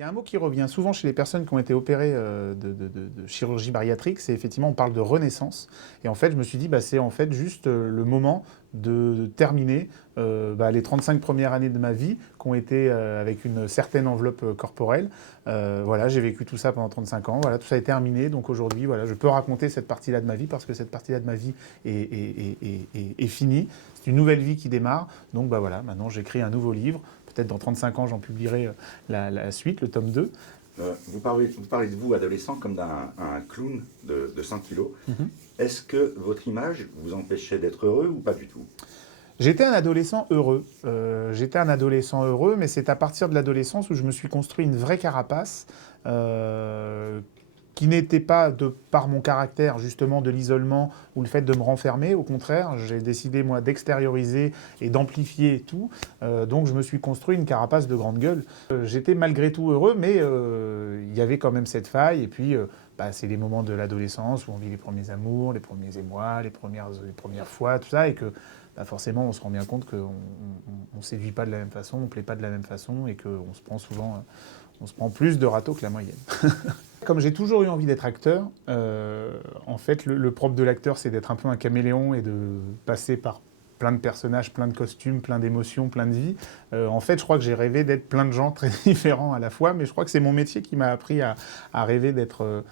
Il y a un mot qui revient souvent chez les personnes qui ont été opérées de chirurgie bariatrique, c'est effectivement, on parle de renaissance. Et en fait, je me suis dit, c'est en fait juste le moment de terminer les 35 premières années de ma vie qui ont été avec une certaine enveloppe corporelle. Voilà, j'ai vécu tout ça pendant 35 ans, voilà, tout ça est terminé. Donc aujourd'hui, voilà, je peux raconter cette partie-là de ma vie parce que cette partie-là de ma vie est finie. C'est une nouvelle vie qui démarre. Donc voilà, maintenant j'écris un nouveau livre. Peut-être dans 35 ans, j'en publierai la suite, le tome 2. Vous parlez de vous, adolescent, comme d'un clown de 100 kilos. Mm-hmm. Est-ce que votre image vous empêchait d'être heureux ou pas du tout? J'étais un adolescent heureux. Mais c'est à partir de l'adolescence où je me suis construit une vraie carapace qui n'était pas, de par mon caractère, justement, de l'isolement ou le fait de me renfermer. Au contraire, j'ai décidé, moi, d'extérioriser et d'amplifier tout. Donc, je me suis construit une carapace de grande gueule. J'étais malgré tout heureux, mais il y avait quand même cette faille. Et puis, c'est les moments de l'adolescence où on vit les premiers amours, les premiers émois, les premières fois, tout ça, et que forcément, on se rend bien compte qu'on ne séduit pas de la même façon, on ne plaît pas de la même façon, et qu'on se prend souvent, on se prend plus de râteaux que la moyenne. Comme j'ai toujours eu envie d'être acteur, en fait, le propre de l'acteur, c'est d'être un peu un caméléon et de passer par plein de personnages, plein de costumes, plein d'émotions, plein de vies. En fait, je crois que j'ai rêvé d'être plein de gens très différents à la fois, mais je crois que c'est mon métier qui m'a appris à rêver d'être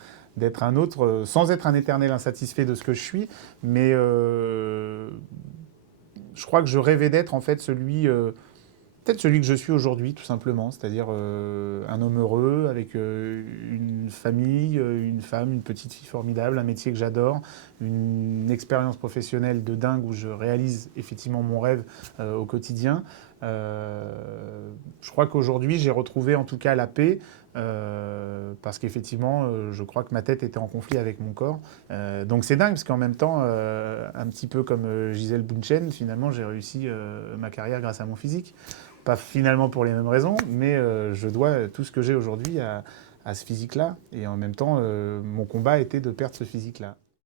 un autre, sans être un éternel insatisfait de ce que je suis, mais je crois que je rêvais d'être en fait peut-être celui que je suis aujourd'hui, tout simplement, c'est-à-dire un homme heureux, avec une famille, une femme, une petite fille formidable, un métier que j'adore, une expérience professionnelle de dingue où je réalise effectivement mon rêve au quotidien. Je crois qu'aujourd'hui, j'ai retrouvé en tout cas la paix, parce qu'effectivement, je crois que ma tête était en conflit avec mon corps. Donc c'est dingue, parce qu'en même temps, un petit peu comme Gisèle Bündchen, finalement, j'ai réussi ma carrière grâce à mon physique. Pas finalement pour les mêmes raisons, mais je dois tout ce que j'ai aujourd'hui à ce physique-là. Et en même temps, mon combat était de perdre ce physique-là.